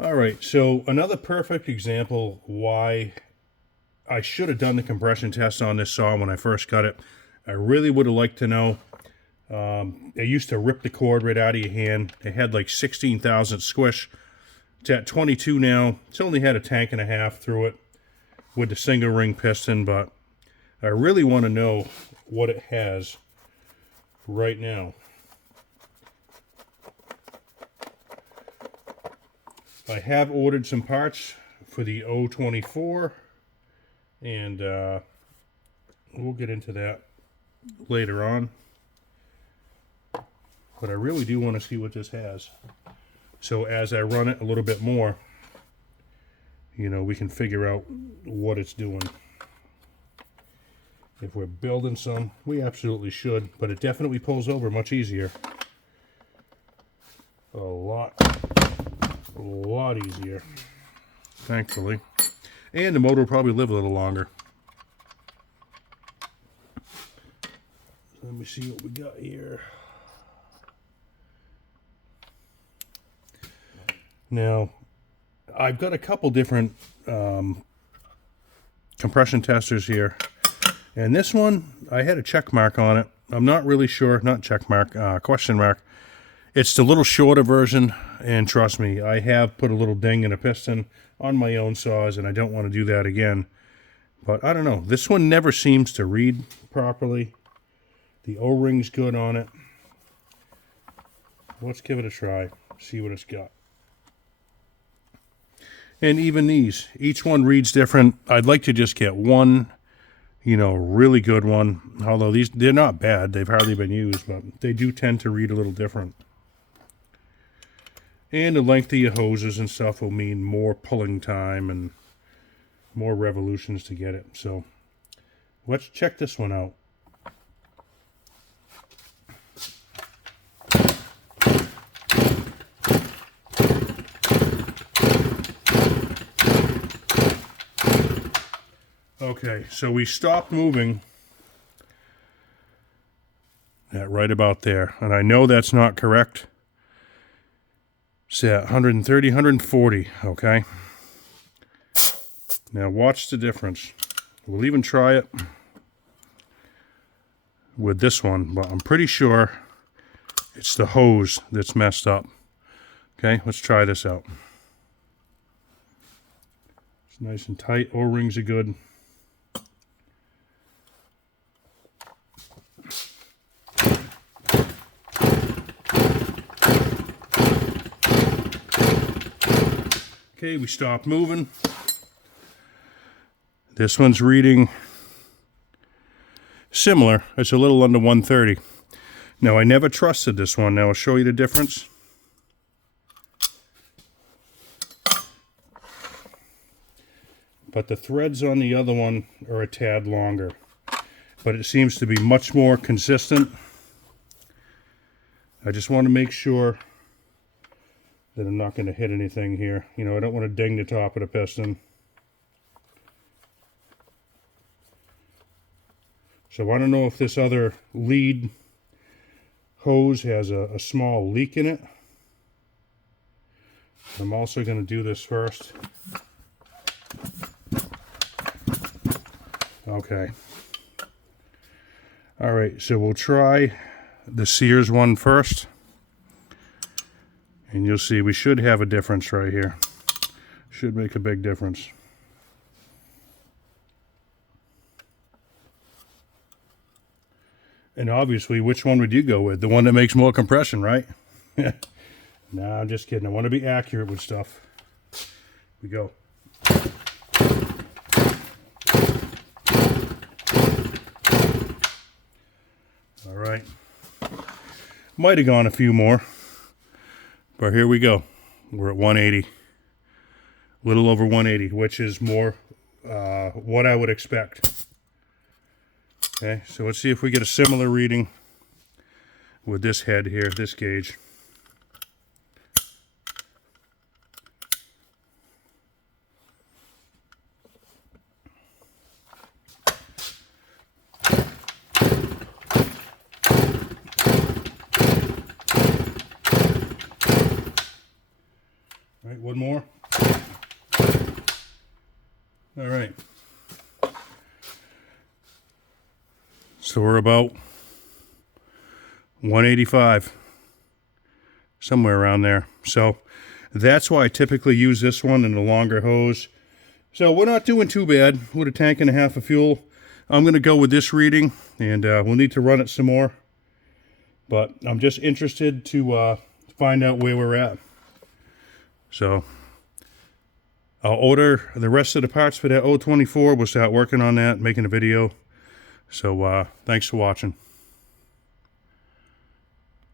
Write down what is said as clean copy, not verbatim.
All right, so another perfect example why I should have done the compression test on this saw when I first got it. I really would have liked to know. It used to rip the cord right out of your hand. It had like 16,000 squish. It's at 22 now. It's only had a tank and a half through it with the single ring piston, but I really want to know what it has right now. I have ordered some parts for the 024, and we'll get into that later on. But I really do want to see what this has. So as I run it a little bit more, you know, we can figure out what it's doing. If we're building some, we absolutely should, but it definitely pulls over much easier. A lot easier, thankfully. And the motor will probably live a little longer. Let me see what we got here. Now, I've got a couple different compression testers here. And this one, I had a check mark on it. I'm not really sure, not check mark, question mark. It's the little shorter version, and trust me, I have put a little ding in a piston on my own saws, and I don't want to do that again. But I don't know, this one never seems to read properly. The O-ring's good on it. Let's give it a try, see what it's got. And even these, each one reads different. I'd like to just get one, you know, really good one. Although they're not bad, they've hardly been used, but they do tend to read a little different. And the length of your hoses and stuff will mean more pulling time and more revolutions to get it. So let's check this one out. Okay, so we stopped moving at right about there. And I know that's not correct. It's at 130, 140, okay? Now watch the difference. We'll even try it with this one, but I'm pretty sure it's the hose that's messed up. Okay, let's try this out. It's nice and tight. O-rings are good. Okay, we stopped moving. This one's reading similar. It's a little under 130. Now, I never trusted this one. Now, I'll show you the difference. But the threads on the other one are a tad longer. But it seems to be much more consistent. I just want to make sure that I'm not going to hit anything here. You know, I don't want to ding the top of the piston. So I don't know if this other lead hose has a small leak in it. I'm also going to do this first. Okay. All right, so we'll try the Sears one first. And you'll see we should have a difference right here. Should make a big difference. And obviously, which one would you go with? The one that makes more compression, right? Nah, I'm just kidding. I want to be accurate with stuff. Here we go. All right. Might have gone a few more. But here we go. We're at 180. A little over 180, which is more what I would expect. Okay, so let's see if we get a similar reading with this head here, this gauge. All right, one more. All right. So we're about 185, somewhere around there. So that's why I typically use this one and the longer hose. So we're not doing too bad with a tank and a half of fuel. I'm going to go with this reading, and we'll need to run it some more. But I'm just interested to find out where we're at. So I'll order the rest of the parts for that 024. We'll start working on that, making a video. So thanks for watching.